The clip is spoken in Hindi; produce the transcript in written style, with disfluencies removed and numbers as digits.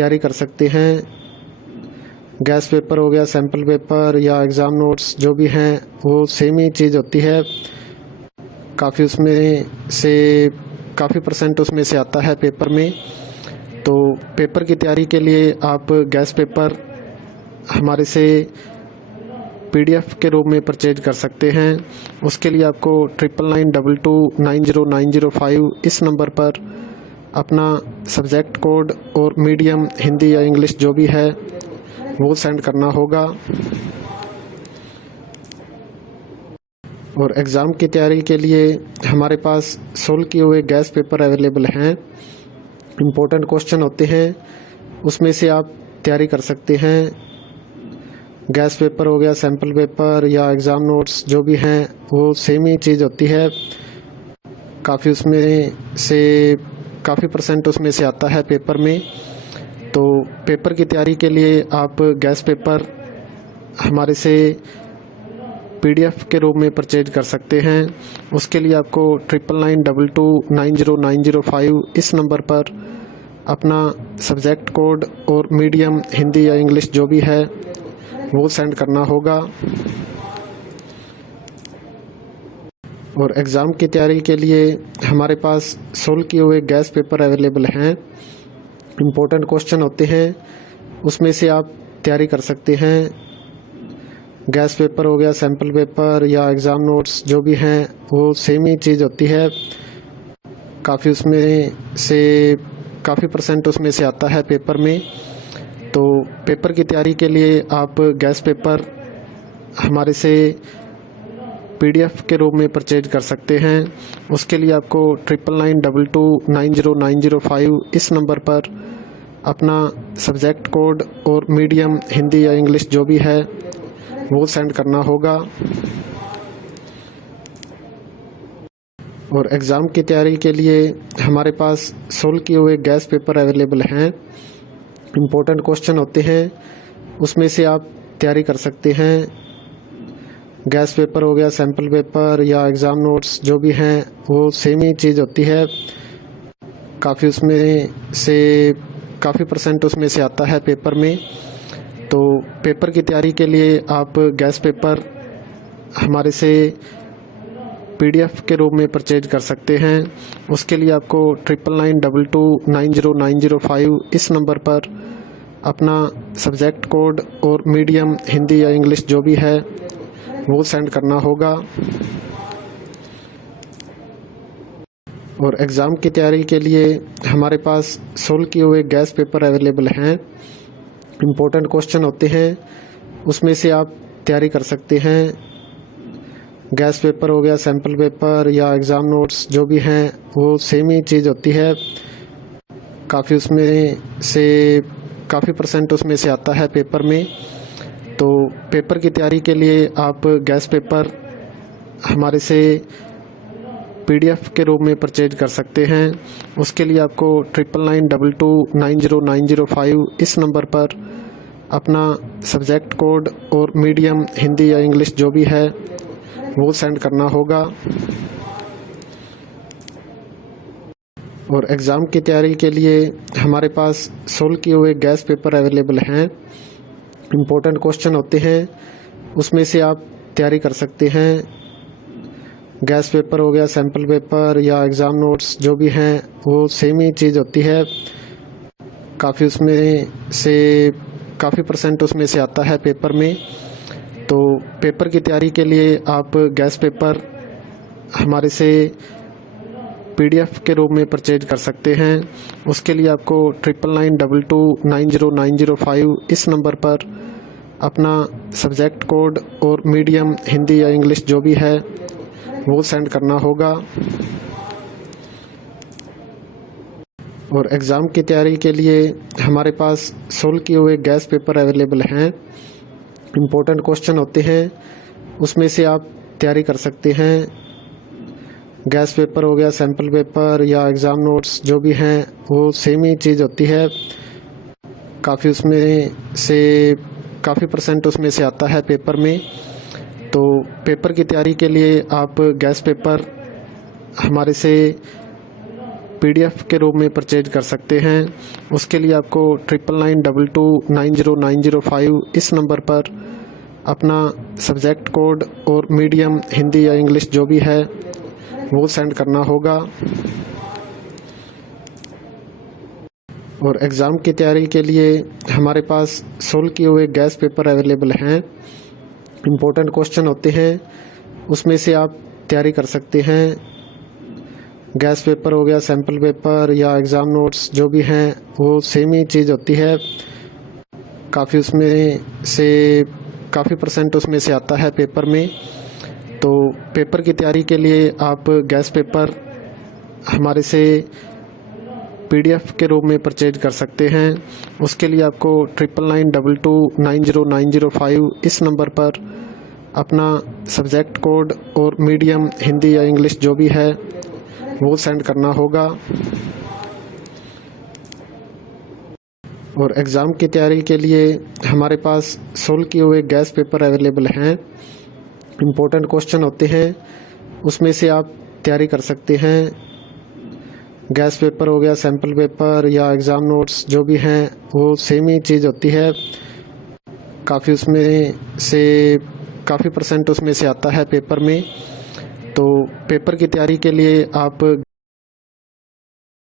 तैयारी कर सकते हैं। गैस पेपर हो गया, सैम्पल पेपर या एग्ज़ाम नोट्स जो भी हैं वो सेम ही चीज़ होती है। काफ़ी परसेंट उसमें से आता है पेपर में। तो पेपर की तैयारी के लिए आप गैस पेपर हमारे से PDF के रूप में परचेज कर सकते हैं। उसके लिए आपको 9992290905 इस नंबर पर अपना सब्जेक्ट कोड और मीडियम हिंदी या इंग्लिश जो भी है वो सेंड करना होगा। और एग्ज़ाम की तैयारी के लिए हमारे पास सोल्व किए हुए गैस पेपर अवेलेबल हैं। इम्पोर्टेंट क्वेश्चन होते हैं, उसमें से आप तैयारी कर सकते हैं। गैस पेपर हो गया, सैम्पल पेपर या एग्ज़ाम नोट्स जो भी हैं वो सेम ही चीज़ होती है। काफ़ी परसेंट उसमें से आता है पेपर में। तो पेपर की तैयारी के लिए आप गैस पेपर हमारे से PDF के रूप में परचेज कर सकते हैं। उसके लिए आपको 9992290905 इस नंबर पर अपना सब्जेक्ट कोड और मीडियम हिंदी या इंग्लिश जो भी है वो सेंड करना होगा। और एग्ज़ाम की तैयारी के लिए हमारे पास सोल्व किए हुए गैस पेपर अवेलेबल हैं। इम्पोर्टेंट क्वेश्चन होते हैं, उसमें से आप तैयारी कर सकते हैं। गैस पेपर हो गया, सैम्पल पेपर या एग्ज़ाम नोट्स जो भी हैं वो सेम ही चीज़ होती है। काफ़ी परसेंट उसमें से आता है पेपर में। तो पेपर की तैयारी के लिए आप गैस पेपर हमारे से PDF के रूप में परचेज कर सकते हैं। उसके लिए आपको 9992290905 इस नंबर पर अपना सब्जेक्ट कोड और मीडियम हिंदी या इंग्लिश जो भी है वो सेंड करना होगा। और एग्ज़ाम की तैयारी के लिए हमारे पास सोल्व किए हुए गैस पेपर अवेलेबल हैं। इम्पोर्टेंट क्वेश्चन होते हैं, उसमें से आप तैयारी कर सकते हैं। गैस पेपर हो गया, सैम्पल पेपर या एग्ज़ाम नोट्स जो भी हैं वो सेम ही चीज़ होती है। काफ़ी परसेंट उसमें से आता है पेपर में। तो पेपर की तैयारी के लिए आप गैस पेपर हमारे से PDF के रूप में परचेज कर सकते हैं। उसके लिए आपको 9992290905 इस नंबर पर अपना सब्जेक्ट कोड और मीडियम हिंदी या इंग्लिश जो भी है वो सेंड करना होगा। और एग्ज़ाम की तैयारी के लिए हमारे पास सोल्व किए हुए गैस पेपर अवेलेबल हैं। इम्पोर्टेंट क्वेश्चन होते हैं, उसमें से आप तैयारी कर सकते हैं। गैस पेपर हो गया, सैम्पल पेपर या एग्ज़ाम नोट्स जो भी हैं वो सेम ही चीज़ होती है। काफ़ी परसेंट उसमें से आता है पेपर में। तो पेपर की तैयारी के लिए आप गैस पेपर हमारे से PDF के रूप में परचेज कर सकते हैं। उसके लिए आपको 9992290905 इस नंबर पर अपना सब्जेक्ट कोड और मीडियम हिंदी या इंग्लिश जो भी है वो सेंड करना होगा। और एग्ज़ाम की तैयारी के लिए हमारे पास सोल्व किए हुए गैस पेपर अवेलेबल हैं। इम्पोर्टेंट क्वेश्चन होते हैं, उसमें से आप तैयारी कर सकते हैं। गैस पेपर हो गया, सैम्पल पेपर या एग्ज़ाम नोट्स जो भी हैं वो सेम ही चीज़ होती है। काफ़ी परसेंट उसमें से आता है पेपर में। तो पेपर की तैयारी के लिए आप गैस पेपर हमारे से PDF के रूप में परचेज कर सकते हैं। उसके लिए आपको 9992290905 इस नंबर पर अपना सब्जेक्ट कोड और मीडियम हिंदी या इंग्लिश जो भी है वो सेंड करना होगा। और एग्ज़ाम की तैयारी के लिए हमारे पास सोल्व किए हुए गैस पेपर अवेलेबल हैं। इम्पोर्टेंट क्वेश्चन होते हैं, उसमें से आप तैयारी कर सकते हैं। गैस पेपर हो गया, सैम्पल पेपर या एग्ज़ाम नोट्स जो भी हैं वो सेम ही चीज़ होती है। काफ़ी परसेंट उसमें से आता है पेपर में। तो पेपर की तैयारी के लिए आप गैस पेपर हमारे से PDF के रूप में परचेज कर सकते हैं। उसके लिए आपको 9992290905 इस नंबर पर अपना सब्जेक्ट कोड और मीडियम हिंदी या इंग्लिश जो भी है वो सेंड करना होगा। और एग्ज़ाम की तैयारी के लिए हमारे पास सोल्व किए हुए गैस पेपर अवेलेबल हैं। इम्पोर्टेंट क्वेश्चन होते हैं, उसमें से आप तैयारी कर सकते हैं। गैस पेपर हो गया, सैम्पल पेपर या एग्ज़ाम नोट्स जो भी हैं वो सेम ही चीज़ होती है। काफ़ी परसेंट उसमें से आता है पेपर में। तो पेपर की तैयारी के लिए आप गैस पेपर हमारे से PDF के रूप में परचेज कर सकते हैं। उसके लिए आपको 9992290905 इस नंबर पर अपना सब्जेक्ट कोड और मीडियम हिंदी या इंग्लिश जो भी है वो सेंड करना होगा। और एग्ज़ाम की तैयारी के लिए हमारे पास सोल्व किए हुए गैस पेपर अवेलेबल हैं। इम्पोर्टेंट क्वेश्चन होते हैं, उसमें से आप तैयारी कर सकते हैं। गैस पेपर हो गया, सैम्पल पेपर या एग्ज़ाम नोट्स जो भी हैं वो सेम ही चीज़ होती है। काफ़ी परसेंट उसमें से आता है पेपर में। तो पेपर की तैयारी के लिए आप